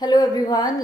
Hello everyone.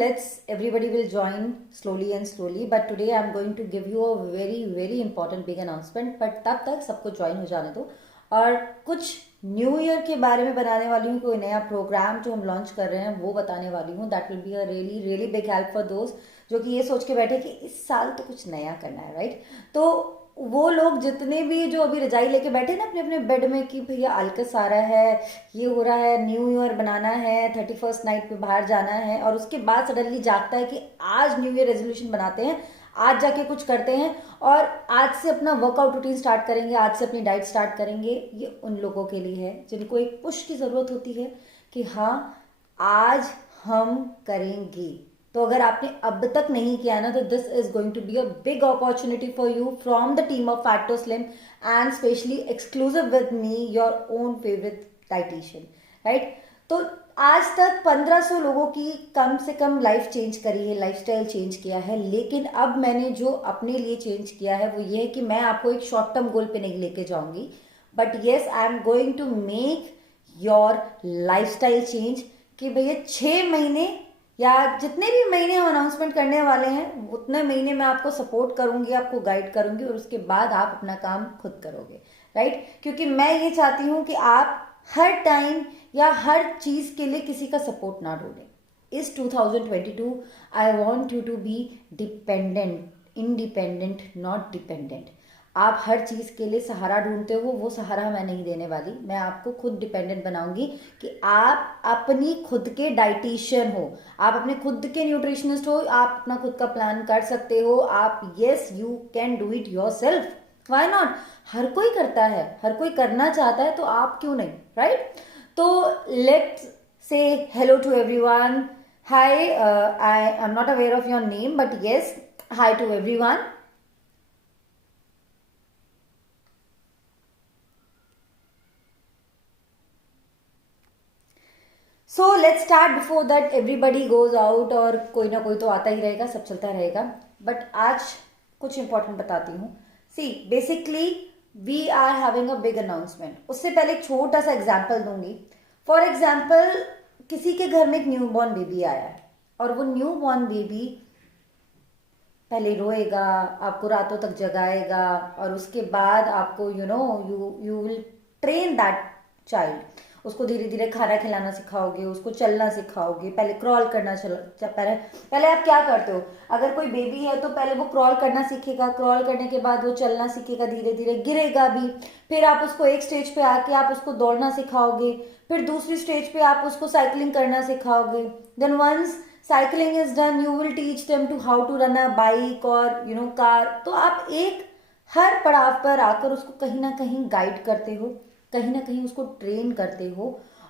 Everybody will join slowly and slowly. But today I'm going to give you a very important big announcement. But तब तक सबको join हो जाने दो और कुछ न्यू ईयर के बारे में बताने वाली हूँ. कोई नया प्रोग्राम जो हम लॉन्च कर रहे हैं वो बताने वाली हूँ. That will be a really big help for दोस्त जो कि ये सोच के बैठे कि इस साल तो कुछ नया करना है, राइट? तो वो लोग जितने भी जो अभी रजाई लेके बैठे ना अपने अपने बेड में कि भैया आलकस आ रहा है, ये हो रहा है, न्यू ईयर बनाना है, 31st नाइट पे बाहर जाना है, और उसके बाद सडनली जागता है कि आज न्यू ईयर रेजोल्यूशन बनाते हैं, आज जाके कुछ करते हैं और आज से अपना वर्कआउट रूटीन स्टार्ट करेंगे, आज से अपनी डाइट स्टार्ट करेंगे. ये उन लोगों के लिए है जिनको एक पुश की ज़रूरत होती है कि हाँ आज हम करेंगे. तो अगर आपने अब तक नहीं किया ना तो this is going to be a big opportunity for you from the team of fat to slim and specially exclusive with me your own favourite dietitian, right? तो आज तक 1500 लोगों की कम से कम लाइफ चेंज करी है, लाइफस्टाइल चेंज किया है. लेकिन अब मैंने जो अपने लिए चेंज किया है वो ये है कि मैं आपको एक शॉर्ट टर्म गोल पे नहीं लेके जाऊंगी, but yes I am going to make your lifestyle change. कि भैया 6 महीने या जितने भी महीने हम अनाउंसमेंट करने वाले हैं उतने महीने मैं आपको सपोर्ट करूंगी, आपको गाइड करूंगी और उसके बाद आप अपना काम खुद करोगे, राइट? क्योंकि मैं ये चाहती हूं कि आप हर टाइम या हर चीज के लिए किसी का सपोर्ट ना ढूंढें. इस 2022 I want you to be dependent, independent, not dependent. आप हर चीज के लिए सहारा ढूंढते हो, वो सहारा मैं नहीं देने वाली. मैं आपको खुद डिपेंडेंट बनाऊंगी कि आप अपनी खुद के डाइटिशियन हो, आप अपने खुद के न्यूट्रिशनिस्ट हो, आप अपना खुद का प्लान कर सकते हो. आप yes you can do it yourself. Why not? हर कोई करता है, हर कोई करना चाहता है, तो आप क्यों नहीं, राइट? तो let's say hello to everyone. Hi, I am not aware of your name but yes, hi to everyone. So let's start before that everybody goes out. और कोई ना कोई तो आता ही रहेगा, सब चलता रहेगा. बट आज कुछ इंपॉर्टेंट बताती हूँ. See basically we are having a big announcement. उससे पहले एक छोटा सा एग्जाम्पल दूंगी. फॉर एग्जाम्पल, किसी के घर में एक न्यू बॉर्न बेबी आया है और वो न्यू बॉर्न बेबी पहले रोएगा, आपको रातों तक जगाएगा और उसके बाद आपको you will train that child. उसको धीरे धीरे खाना खिलाना सिखाओगे, उसको चलना सिखाओगे, पहले क्रॉल करना. पहले पहले आप क्या करते हो? अगर कोई बेबी है तो पहले वो क्रॉल करना सीखेगा, क्रॉल करने के बाद वो चलना सीखेगा, धीरे धीरे गिरेगा भी. फिर आप उसको एक स्टेज पे आके आप उसको दौड़ना सिखाओगे, फिर दूसरी स्टेज पे आप उसको साइकिलिंग करना सिखाओगे. Then once cycling is done you will teach them to how to run a bike और कार. तो आप एक हर पड़ाव पर आकर उसको कहीं ना कहीं गाइड करते हो, कहीं ना कहीं उसको ट्रेन करते हो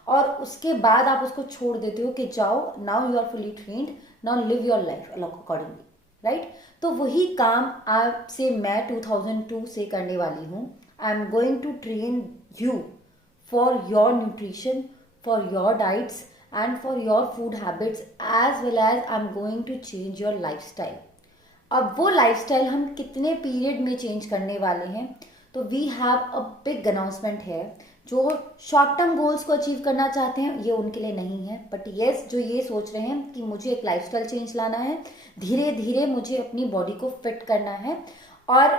और उसके बाद आप उसको छोड़ देते हो कि जाओ, now you are fully trained, now live your life accordingly, right? तो वही काम आपसे मैं 2002 से करने वाली हूँ. I am going to train you for your nutrition, for your diets and for your food habits, as well as I'm going to change your lifestyle. अब वो लाइफस्टाइल हम कितने पीरियड में चेंज करने वाले हैं? तो we have a big announcement है. जो शॉर्ट टर्म गोल्स को अचीव करना चाहते हैं ये उनके लिए नहीं है, बट येस जो ये सोच रहे हैं कि मुझे एक लाइफस्टाइल चेंज लाना है, धीरे धीरे मुझे अपनी बॉडी को फिट करना है और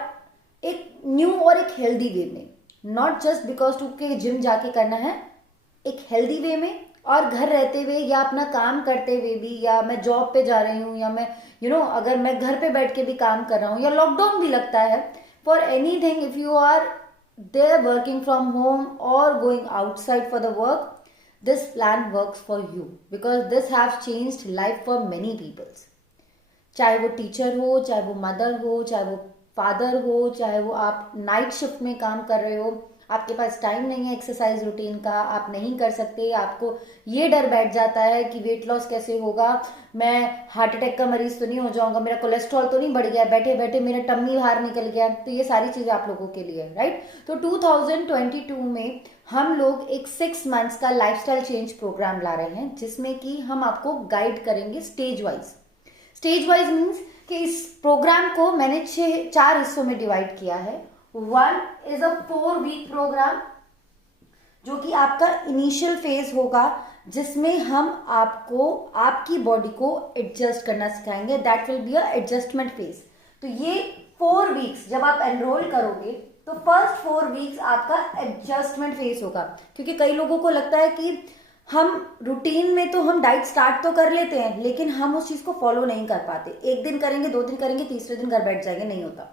एक न्यू और एक हेल्दी वे में, नॉट जस्ट बिकॉज टू के जिम जाके करना है, एक हेल्दी वे में और घर रहते हुए या अपना काम करते हुए भी, या मैं जॉब पे जा रही हूँ या मैं अगर मैं घर पे बैठ के भी काम कर रहा हूँ या लॉकडाउन भी लगता है, for anything, if you are there working from home और going outside for the work, this plan works for you because this have changed life for many peoples. चाहे वो टीचर हो, चाहे वो मदर हो, चाहे वो फादर हो, चाहे वो आप नाइट शिफ्ट में काम कर रहे हो, आपके पास टाइम नहीं है एक्सरसाइज रूटीन का, आप नहीं कर सकते, आपको ये डर बैठ जाता है कि वेट लॉस कैसे होगा, मैं हार्ट अटैक का मरीज तो नहीं हो जाऊंगा, मेरा कोलेस्ट्रॉल तो नहीं बढ़ गया, बैठे बैठे मेरा टम्मी बाहर निकल गया. तो ये सारी चीजें आप लोगों के लिए, राइट? तो 2022 में हम लोग एक 6 मंथ्स का लाइफस्टाइल चेंज प्रोग्राम ला रहे हैं जिसमें कि हम आपको गाइड करेंगे stage wise. Stage wise means कि इस प्रोग्राम को मैंने 4 हिस्सों में डिवाइड किया है. 1 is a 4-week program, जो कि आपका इनिशियल फेज होगा, जिसमें हम आपको आपकी बॉडी को एडजस्ट करना सिखाएंगे। That will be a adjustment phase. तो ये 4 वीक्स जब आप एनरोल करोगे तो फर्स्ट 4 वीक्स आपका एडजस्टमेंट फेज होगा, क्योंकि कई लोगों को लगता है कि हम रूटीन में तो हम डाइट स्टार्ट तो कर लेते हैं, लेकिन हम उस चीज को फॉलो नहीं कर पाते। एक दिन करेंगे, 2 दिन करेंगे, तीसरे दिन घर बैठ जाएंगे, नहीं होता।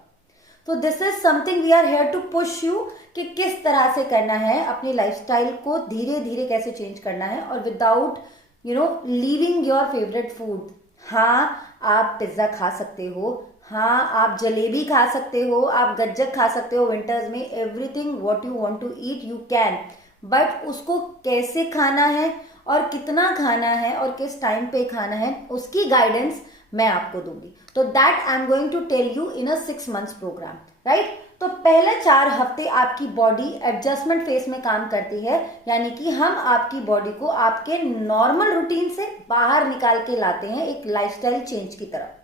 तो this is something we are here to push you कि किस तरह से करना है, अपनी लाइफस्टाइल को धीरे धीरे कैसे चेंज करना है और without leaving your favourite food. हाँ, आप पिज्जा खा सकते हो, हाँ आप जलेबी खा सकते हो, आप गज्जक खा सकते हो विंटर्स में, everything what you want to eat you can, but उसको कैसे खाना है और कितना खाना है और किस टाइम पे खाना है, उसकी गाइडेंस मैं आपको दूंगी। तो that I am going to tell you in a 6 months programme, right. तो पहले 4 हफ्ते आपकी बॉडी एडजस्टमेंट फेज में काम करती है, यानी कि हम आपकी बॉडी को आपके नॉर्मल रूटीन से बाहर निकाल के लाते हैं एक लाइफस्टाइल चेंज की तरफ।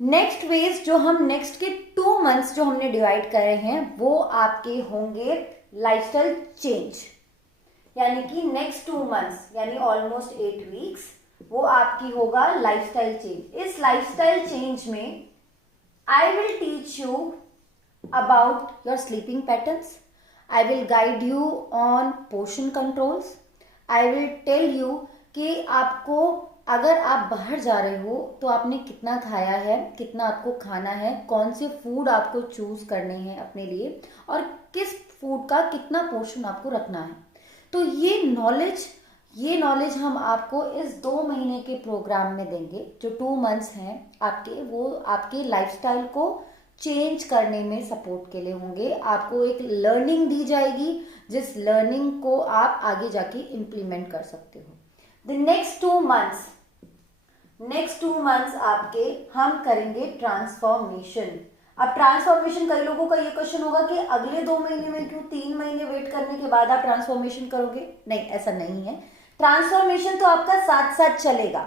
नेक्स्ट फेज जो हम नेक्स्ट के 2 months जो हमने डिवाइड करे हैं वो आपके होंगे लाइफस्टाइल चेंज, यानी कि नेक्स्ट 2 months यानी ऑलमोस्ट 8 वीक्स वो आपकी होगा लाइफस्टाइल चेंज। इस लाइफस्टाइल चेंज में I will teach you about your sleeping patterns, I will guide you on portion controls, I will tell you कि आपको अगर आप बाहर जा रहे हो तो आपने कितना खाया है, कितना आपको खाना है, कौन से फूड आपको चूज करने हैं अपने लिए और किस फूड का कितना पोर्शन आपको रखना है। तो ये नॉलेज हम आपको इस 2 महीने के प्रोग्राम में देंगे। जो 2 months हैं आपके, वो आपके लाइफस्टाइल को चेंज करने में सपोर्ट के लिए होंगे। आपको एक लर्निंग दी जाएगी जिस लर्निंग को आप आगे जाके इम्प्लीमेंट कर सकते हो। द नेक्स्ट 2 months आपके हम करेंगे ट्रांसफॉर्मेशन। अब ट्रांसफॉर्मेशन, कई लोगों का ये क्वेश्चन होगा कि अगले 2 महीने में क्यों, 3 महीने वेट करने के बाद आप ट्रांसफॉर्मेशन करोगे? नहीं, ऐसा नहीं है। ट्रांसफॉर्मेशन तो आपका साथ साथ चलेगा।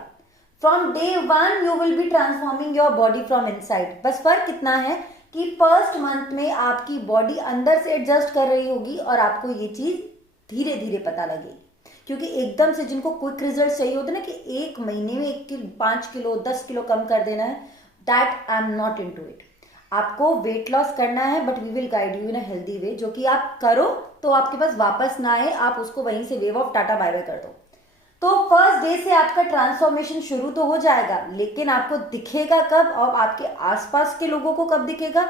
From day 1 you will B transforming your body from inside. बस फर्क कितना है कि फर्स्ट मंथ में आपकी बॉडी अंदर से एडजस्ट कर रही होगी और आपको ये चीज धीरे धीरे पता लगेगी, क्योंकि एकदम से जिनको क्विक रिजल्ट चाहिए होते ना कि 1 महीने में 1 किलो 5 किलो 10 किलो कम कर देना है, that I am not into it. आपको वेट लॉस करना है, but we will guide you in a healthy way, जो कि आप करो तो आपके पास वापस ना आए, आप उसको वहीं से wave off tata bye bye कर दो। तो फर्स्ट डे से आपका ट्रांसफॉर्मेशन शुरू तो हो जाएगा, लेकिन आपको दिखेगा कब और आपके आसपास के लोगों को कब दिखेगा?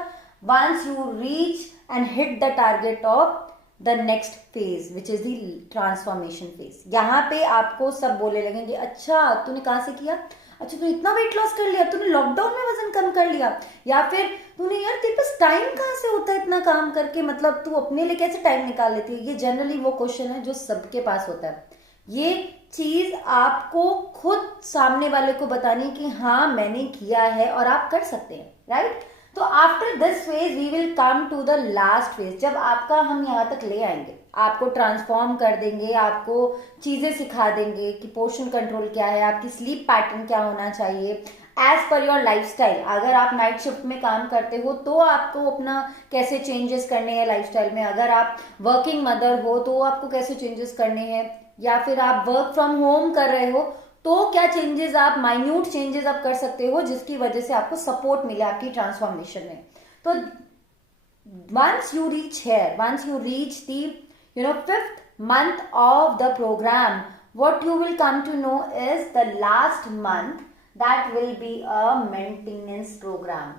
Once you reach and hit the target of the next phase which is the transformation phase. यहाँ पे आपको सब बोले लगेंगे, अच्छा तूने कहाँ से किया, अच्छा तूने इतना वेट लॉस कर लिया, तूने लॉकडाउन में वजन कम कर लिया, या फिर तूने यार तेरे पास टाइम कहाँ से होता है इतना काम करके, मतलब तू अपने लिए कैसे टाइम निकाल लेती है। ये जनरली वो क्वेश्चन है जो सबके पास होता है। ये चीज आपको खुद सामने वाले को बतानी कि हाँ मैंने किया है और आप कर सकते हैं, राइट। तो after this phase we will come to the last phase, जब आपका हम यहाँ तक ले आएंगे, आपको ट्रांसफॉर्म कर देंगे, आपको चीजें सिखा देंगे कि पोर्शन कंट्रोल क्या है, आपकी स्लीप पैटर्न क्या होना चाहिए एज पर योर लाइफस्टाइल। अगर आप नाइट शिफ्ट में काम करते हो तो आपको अपना कैसे चेंजेस करने हैं लाइफस्टाइल में, अगर आप वर्किंग मदर हो तो आपको कैसे चेंजेस करने हैं, या फिर आप वर्क फ्रॉम होम कर रहे हो तो क्या चेंजेस आप, माइन्यूट चेंजेस आप कर सकते हो जिसकी वजह से आपको सपोर्ट मिले आपकी ट्रांसफॉर्मेशन में। तो once you reach here, once you reach the 5th month of the program, what you will come to know is the last month that will be a maintenance program.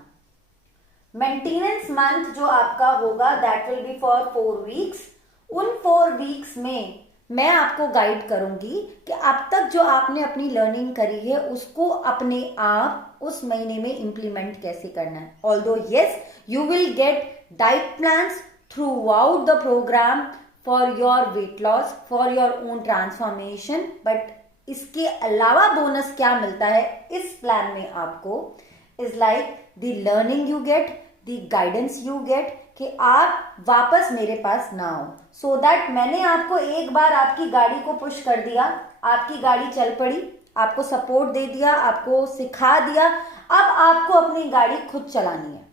Maintenance month जो आपका होगा that will be for 4 weeks. उन 4 weeks में मैं आपको guide करूंगी कि अब तक जो आपने अपनी लर्निंग करी है उसको अपने आप उस महीने में इंप्लीमेंट कैसे करना है। Although yes you will get diet plans throughout the programme for your weight loss, for your own transformation, but इसके अलावा बोनस क्या मिलता है इस प्लान में आपको is like the learning you get, the guidance you get, कि आप वापस मेरे पास ना हो, सो दैट मैंने आपको एक बार आपकी गाड़ी को पुश कर दिया, आपकी गाड़ी चल पड़ी, आपको सपोर्ट दे दिया, आपको सिखा दिया, अब आपको अपनी गाड़ी खुद चलानी है,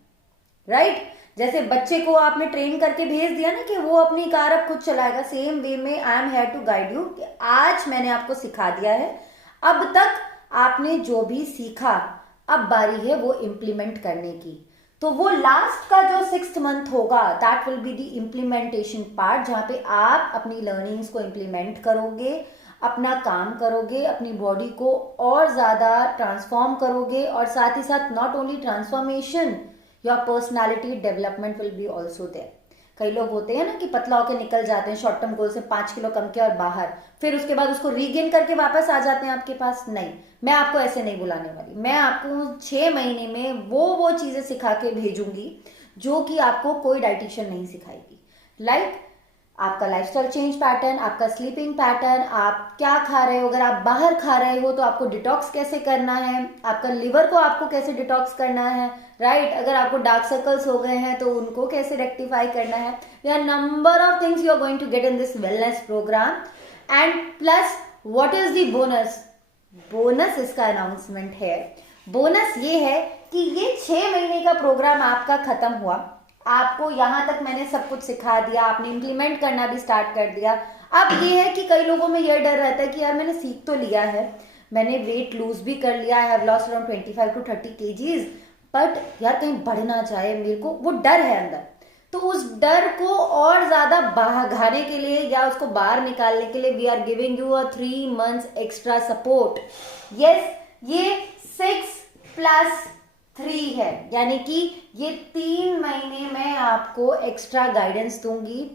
राइट। जैसे बच्चे को आपने ट्रेन करके भेज दिया ना कि वो अपनी कार अब खुद चलाएगा, सेम वे में I am here to guide you कि आज मैंने आपको सिखा दिया है, अब तक आपने जो भी सीखा अब बारी है वो इम्प्लीमेंट करने की। तो वो लास्ट का जो 6th मंथ होगा that will be the implementation part, जहां पे आप अपनी लर्निंग्स को इम्प्लीमेंट करोगे, अपना काम करोगे, अपनी बॉडी को और ज्यादा ट्रांसफॉर्म करोगे, और साथ ही साथ not only transformation, your personality development will be also there. कई लोग होते हैं ना कि पतला होकर निकल जाते हैं शॉर्ट टर्म गोल से 5 किलो कम के और बाहर, फिर उसके बाद उसको रीगेन करके वापस आ जाते हैं आपके पास। नहीं, मैं आपको ऐसे नहीं बुलाने वाली, मैं आपको 6 महीने में वो चीजें सिखा के भेजूंगी जो कि आपको कोई डाइटिशियन नहीं सिखाएगी। लाइक आपका लाइफस्टाइल चेंज पैटर्न, आपका स्लीपिंग पैटर्न, आप क्या खा रहे हो, अगर आप बाहर खा रहे हो तो आपको डिटॉक्स कैसे करना है, आपका लिवर को आपको कैसे डिटॉक्स करना है, राइट, अगर आपको डार्क सर्कल्स हो गए हैं तो उनको कैसे रेक्टिफाई करना है। There are number of things you are going to get in this wellness programme. And plus what is the bonus? Bonus इसका अनाउंसमेंट है। बोनस ये है कि ये 6 महीने का प्रोग्राम आपका खत्म हुआ, आपको यहां तक मैंने सब कुछ सिखा दिया, आपने इम्प्लीमेंट करना भी स्टार्ट कर दिया। अब ये है कि कई लोगों में यह डर रहता है कि यार मैंने सीख तो लिया है, मैंने वेट लूज भी कर लिया, I have lost around 25 to 30 kgs, but यार कहीं बढ़ ना जाए, मेरे को वो डर है अंदर। तो उस डर को और ज्यादा भगाने के लिए या उसको बाहर निकालने के लिए we are giving you a 3 months extra support. Yes, ये 6+3 है, यानी कि ये 3 महीने में आपको एक्स्ट्रा गाइडेंस दूंगी,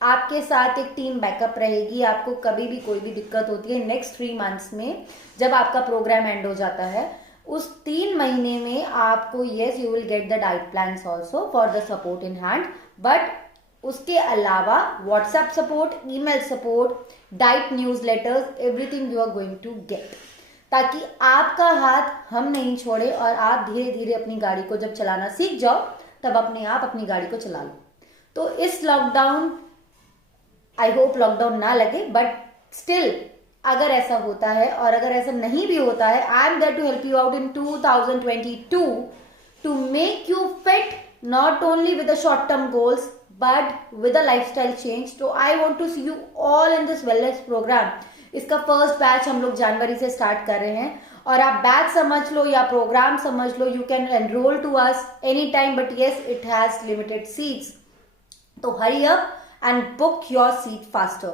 आपके साथ एक टीम बैकअप रहेगी। आपको कभी भी कोई भी दिक्कत होती है नेक्स्ट 3 months में, जब आपका प्रोग्राम एंड हो जाता है, उस 3 महीने में आपको yes you will get the diet plans also for the support in hand, but उसके अलावा WhatsApp support, email support, diet newsletters, everything you are going to get, ताकि आपका हाथ हम नहीं छोड़े और आप धीरे धीरे अपनी गाड़ी को जब चलाना सीख जाओ तब अपने आप अपनी गाड़ी को चला लो। तो इस लॉकडाउन, आई होप लॉकडाउन ना लगे, बट स्टिल अगर ऐसा होता है और अगर ऐसा नहीं भी होता है, I am there to help you out in 2022 to make you fit not only with the short term goals but with a lifestyle change. So I want to see you all in this wellness program. इसका first batch हम लोग जनवरी से start कर रहे हैं, और आप batch समझ लो या प्रोग्राम समझ लो, you can enroll to us any time, but yes it has limited seats, तो hurry up and book your seat faster.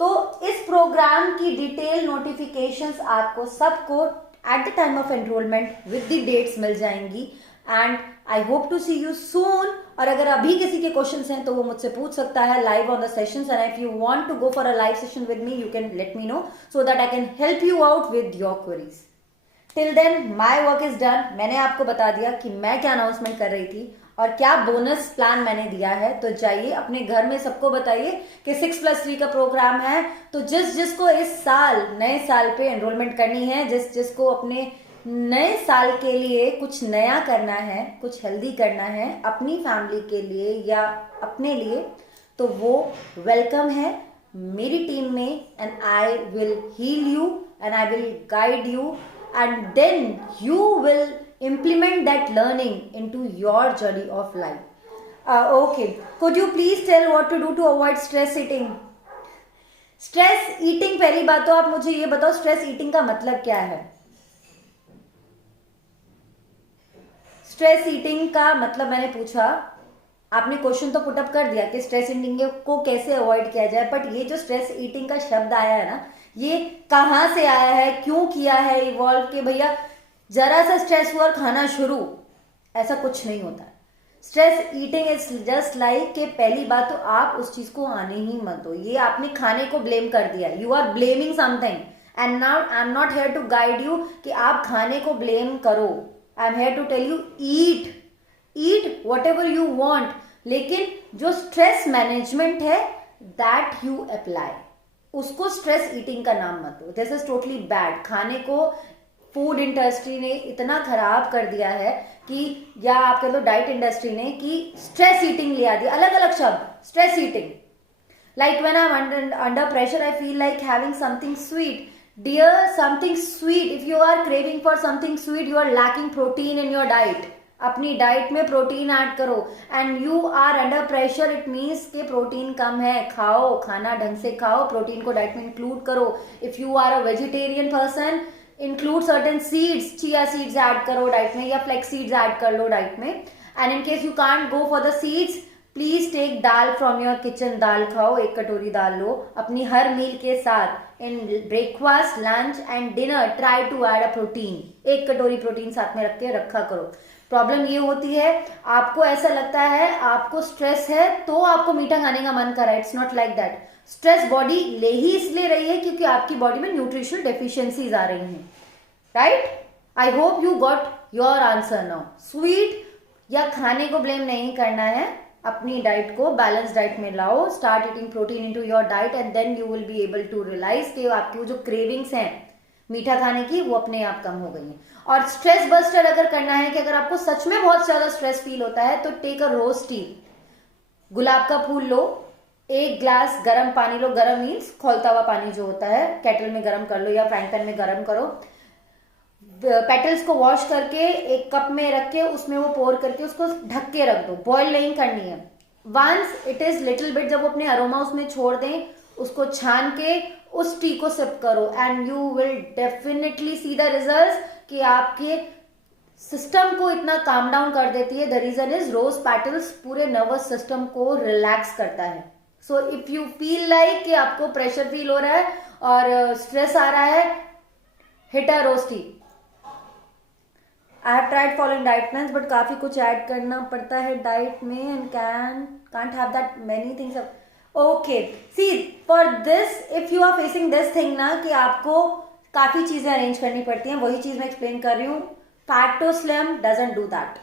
तो इस प्रोग्राम की डिटेल नोटिफिकेशंस आपको सबको at the time of enrollment with the dates मिल जाएंगी, and I hope to see you soon. और अगर अभी किसी के क्वेश्चंस हैं तो वो मुझसे पूछ सकता है live on the sessions, and if you want to go for a live session with me you can let me know so that I can help you out with your queries. Till then my work is done. मैंने आपको बता दिया कि मैं क्या announcement कर रही थी और क्या बोनस प्लान मैंने दिया है, तो जाइए अपने घर में सबको बताइए कि 6+3 का प्रोग्राम है। तो जिसको इस साल नए साल पे एनरोलमेंट करनी है, जिसको अपने नए साल के लिए कुछ नया करना है, कुछ हेल्दी करना है अपनी फैमिली के लिए या अपने लिए, तो वो वेलकम है मेरी टीम में, and I will heal you and I will guide you, and then you will implement that learning into your journey of life. Okay, could you please tell what to do to avoid stress eating? Stress eating, पहली बात तो आप मुझे ये बताओ stress eating का मतलब क्या है? स्ट्रेस ईटिंग का मतलब मैंने पूछा, आपने क्वेश्चन तो पुटअप कर दिया कि स्ट्रेस ईटिंग को कैसे अवॉइड किया जाए, बट ये जो स्ट्रेस ईटिंग का शब्द आया है ना, ये कहाँ से आया है, क्यों किया है इवॉल्व, कि भैया जरा सा स्ट्रेस हुआ खाना शुरू, ऐसा कुछ नहीं होता है। Stress eating is just like कि पहली बात तो आप उस चीज को आने ही मत दो, ये आपने खाने को ब्लेम कर दिया, you are blaming something, and now I am not here to guide you कि आप खाने को ब्लेम करो, I am here to tell you eat whatever you want, लेकिन जो स्ट्रेस मैनेजमेंट है दैट यू अप्लाई, उसको स्ट्रेस ईटिंग का नाम मत दो, दिस इज टोटली बैड। खाने को फूड इंडस्ट्री ने इतना खराब कर दिया है कि, या आप कह लो डाइट इंडस्ट्री ने, कि स्ट्रेस ईटिंग ले आ दिया, अलग अलग शब्द, stress eating, like when I am under pressure I feel like having something sweet, dear something sweet, if you are craving for something sweet you are lacking protein in your diet, अपनी diet में protein add करो। And you are under pressure, it means के protein कम है, खाओ, खाना ढंग से खाओ, प्रोटीन को डाइट में इंक्लूड करो। If you are a vegetarian person, include certain seeds, chia seeds add करो डाइट में, या फ्लेक्स सीड्स ऐड कर लो डाइट में। And in case you can't go for the seeds, please take dal from your kitchen, दाल खाओ, 1 कटोरी दाल लो अपनी हर मील के साथ। In breakfast, lunch and dinner try to add a protein, 1 कटोरी प्रोटीन साथ में रख के रखा करो। प्रॉब्लम ये होती है, आपको ऐसा लगता है आपको स्ट्रेस है तो आपको मीठा खाने का मन कर रहा है, it's not like that. Stress body ले ही इसलिए रही है क्योंकि आपकी बॉडी में न्यूट्रिशनल डेफिशिएंसीज आ रही हैं, right. I hope you got your answer now. Sweet या खाने को ब्लेम नहीं करना है, अपनी डाइट को बैलेंस डाइट में लाओ, start eating protein into your diet and then you will be able to realise कि आपकी वो जो क्रेविंग्स हैं मीठा खाने की, वो अपने आप कम हो गई हैं। और स्ट्रेस बस्टर अगर करना है कि अगर आपको सच में बहुत ज्यादा स्ट्रेस फील होता है तो टेक अ रोज टी, गुलाब का फूल लो, 1 ग्लास गर्म पानी लो, गर्म मीन्स खौलता हुआ पानी जो होता है, केटल में गर्म कर लो या फ्राइंग पैन में गर्म करो। पेटल्स को वॉश करके 1 कप में रख के उसमें वो पोर करके उसको ढक के रख दो, बॉईल नहीं करनी है। Once it is little bit, जब वो अपने अरोमा उसमें छोड़ दें, उसको छान के उस टी को सिप करो and you will definitely see the results कि आपके सिस्टम को इतना काम डाउन कर देती है। The reason is rose petals पूरे नर्वस सिस्टम को रिलैक्स करता है। So if you feel like कि आपको प्रेशर फील हो रहा है और स्ट्रेस आ रहा है, hit a rose tea. I have tried following diet plans but काफी कुछ ऐड करना पड़ता है डाइट में and can't have that many things. Okay, see for this, if you are facing this thing ना कि आपको काफी चीजें अरेंज करनी पड़ती हैं, वही चीज मैं एक्सप्लेन कर रही हूँ। Fat to slim doesn't do that.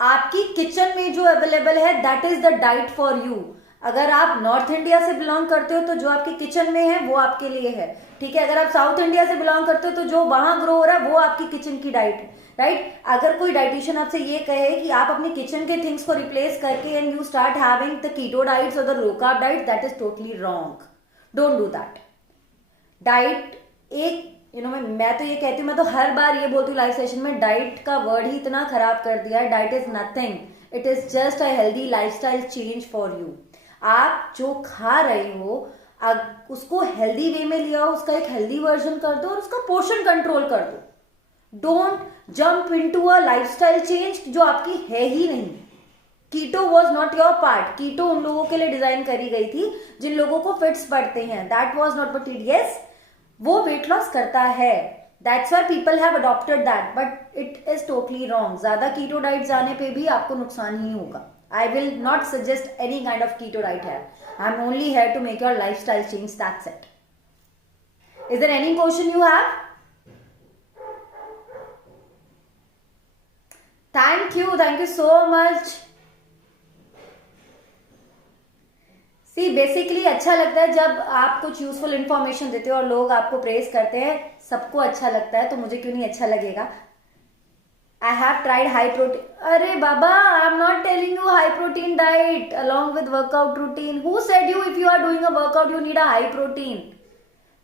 आपकी किचन में जो अवेलेबल है that is the diet for you. अगर आप नॉर्थ इंडिया से बिलोंग करते हो तो जो आपके किचन में है वो आपके लिए है, ठीक है। अगर आप साउथ इंडिया से बिलोंग करते हो तो जो वहां ग्रो हो रहा है वो आपकी किचन की डाइट है, राइट। अगर कोई डाइटिशियन आपसे ये कहे कि आप अपने किचन के थिंग्स को रिप्लेस करके and you start having the keto diets और the low carb diet, that is totally wrong. Don't do that. Diet एक मैं तो ये कहती हूँ, मैं तो हर बार ये बोलती हूँ लाइव सेशन में, डाइट का वर्ड ही इतना खराब कर दिया है। Diet is nothing, it is just a healthy lifestyle change for you. आप जो खा रहे हो उसको हेल्दी वे में लिया, उसका एक हेल्दी वर्जन कर दो और उसका पोर्शन कंट्रोल कर दो। Don't jump into a lifestyle change जो आपकी है ही नहीं। कीटो वॉज नॉट योर पार्ट। कीटो उन लोगों के लिए डिजाइन करी गई थी जिन लोगों को फिट्स पड़ते हैं। That was not but it, yes वो वेट लॉस करता है, that's why people have adopted that, but it is totally wrong. ज्यादा कीटो डाइट जाने पे भी आपको नुकसान ही होगा। I will not suggest any kind of keto diet here. I'm only here to make your lifestyle change, that's it. Is there any question you have? Thank you so much. See, basically अच्छा लगता है जब आप कुछ useful information देते हो और लोग आपको प्रेज करते हैं, सबको अच्छा लगता है, तो मुझे क्यों नहीं अच्छा लगेगा। I have tried high protein. अरे बाबा, I'm not telling you high protein diet along with workout routine. Who said you if you are doing a workout you need a high protein?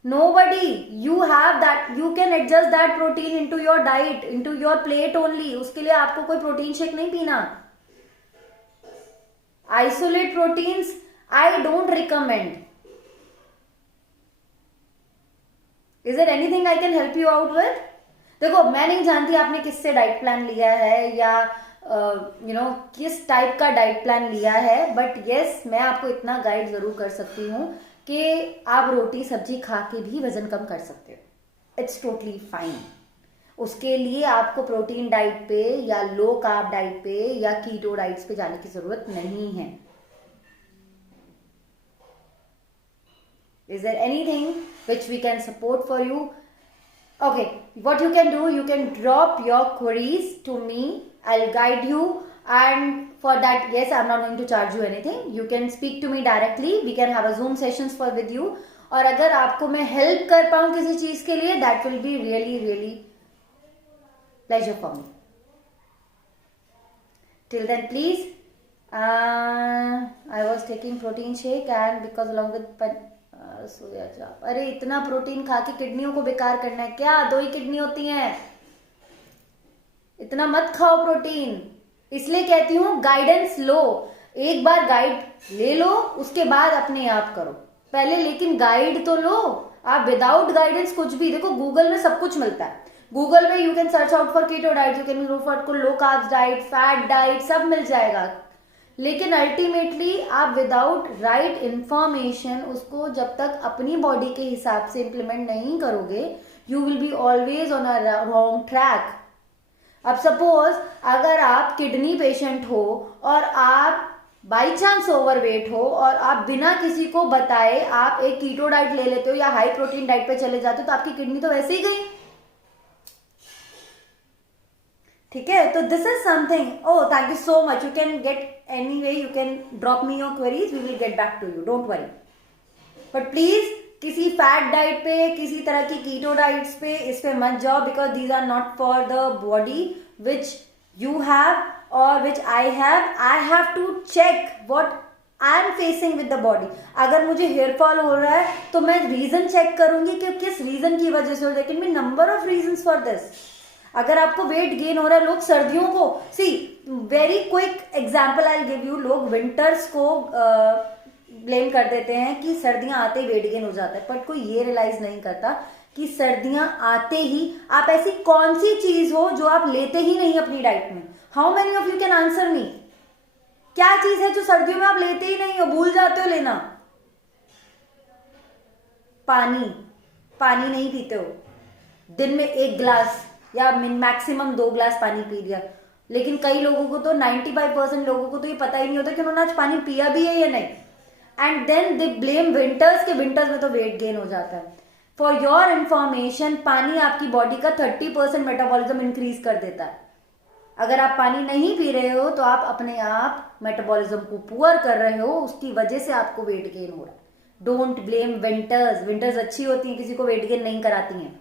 Nobody. You have that. You can adjust that protein into your diet, into your plate only. उसके लिए आपको कोई protein shake नहीं पीना. Isolate proteins I don't recommend. Is there anything I can help you out with? देखो, मैं नहीं जानती आपने किससे डाइट प्लान लिया है या किस टाइप का डाइट प्लान लिया है, बट यस मैं आपको इतना गाइड जरूर कर सकती हूँ कि आप रोटी सब्जी खा के भी वजन कम कर सकते हो। It's totally fine. उसके लिए आपको प्रोटीन डाइट पे या लो कार्ब डाइट पे या कीटो डाइट्स पे जाने की जरूरत नहीं है। Is there anything which we can support for you? Okay, what you can do, you can drop your queries to me. I'll guide you, and for that, yes, I'm not going to charge you anything. You can speak to me directly. We can have a Zoom sessions for with you. और अगर आपको मैं help कर पाऊँ किसी चीज के लिए, that will be really, really pleasure for me. Till then, please. I was taking protein shake and because along with सोया चाप। अरे इतना प्रोटीन खा के किडनियों को बेकार करना है क्या? 2 ही किडनी होती हैं, इतना मत खाओ प्रोटीन। इसलिए कहती हूँ गाइडेंस लो, एक बार गाइड ले लो, उसके बाद अपने आप करो पहले, लेकिन गाइड तो लो। आप विदाउट गाइडेंस कुछ भी, देखो गूगल में सब कुछ मिलता है, गूगल में you can search out for keto diet, you can go for low carbs diet, fat diet, सब मिल जाएगा। लेकिन अल्टीमेटली आप विदाउट राइट इंफॉर्मेशन उसको जब तक अपनी बॉडी के हिसाब से इंप्लीमेंट नहीं करोगे, you will be always on a wrong track. अब सपोज अगर आप किडनी पेशेंट हो और आप बाई चांस ओवरवेट हो और आप बिना किसी को बताए आप एक कीटो डाइट ले लेते हो या हाई प्रोटीन डाइट पे चले जाते हो, तो आपकी किडनी तो वैसे ही गई। ठीक है, तो this is something. Oh thank you so much, you can get anyway, you can drop me your queries, we will get back to you, don't worry. But please किसी फैट डाइट पे, किसी तरह की कीटो diets पे इस पे मत जाओ, because these are not for the body which you have और which I have to check what I am facing with the body. अगर मुझे हेयर फॉल हो रहा है तो मैं रीजन चेक करूंगी कि किस रीजन की वजह से हो रहा है, can be number of reason for this. अगर आपको वेट गेन हो रहा है, लोग सर्दियों को, see very quick example I give you, लोग विंटर्स को ब्लेम कर देते हैं कि सर्दियां आते ही वेट गेन हो जाता है, बट कोई ये रियलाइज नहीं करता कि सर्दियां आते ही आप ऐसी कौन सी चीज हो जो आप लेते ही नहीं अपनी डाइट में। How many of you can answer me? क्या चीज है जो सर्दियों में आप लेते ही नहीं हो, भूल जाते हो लेना? पानी। पानी नहीं पीते हो, दिन में 1 गिलास या मैक्सिमम 2 गिलास पानी पी लिया। लेकिन कई लोगों को तो 95% लोगों को तो ये पता ही नहीं होता कि उन्होंने आज पानी पिया भी है या नहीं, and then they blame winters के विंटर्स में तो वेट गेन हो जाता है। फॉर योर इंफॉर्मेशन, पानी आपकी बॉडी का 30% मेटाबॉलिज्म इंक्रीज कर देता है। अगर आप पानी नहीं पी रहे हो तो आप अपने आप मेटाबॉलिज्म को पुअर कर रहे हो, उसकी वजह से आपको वेट गेन हो रहा है। डोंट ब्लेम विंटर्स, विंटर्स अच्छी होती हैं, किसी को वेट गेन नहीं कराती हैं।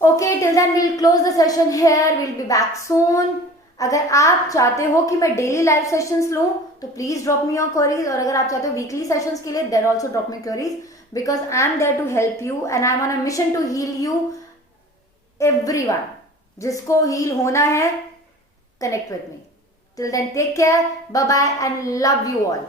Okay, till then we'll close the session here, we'll be back soon. अगर आप चाहते हो कि मैं डेली लाइव सेशंस लूं तो please drop me your queries, और अगर आप चाहते हो वीकली सेशंस के लिए then also drop me queries, because I am there to help you and I am on a mission to heal you everyone. जिसको हील होना है, connect with me. Till then take care, bye bye and love you all.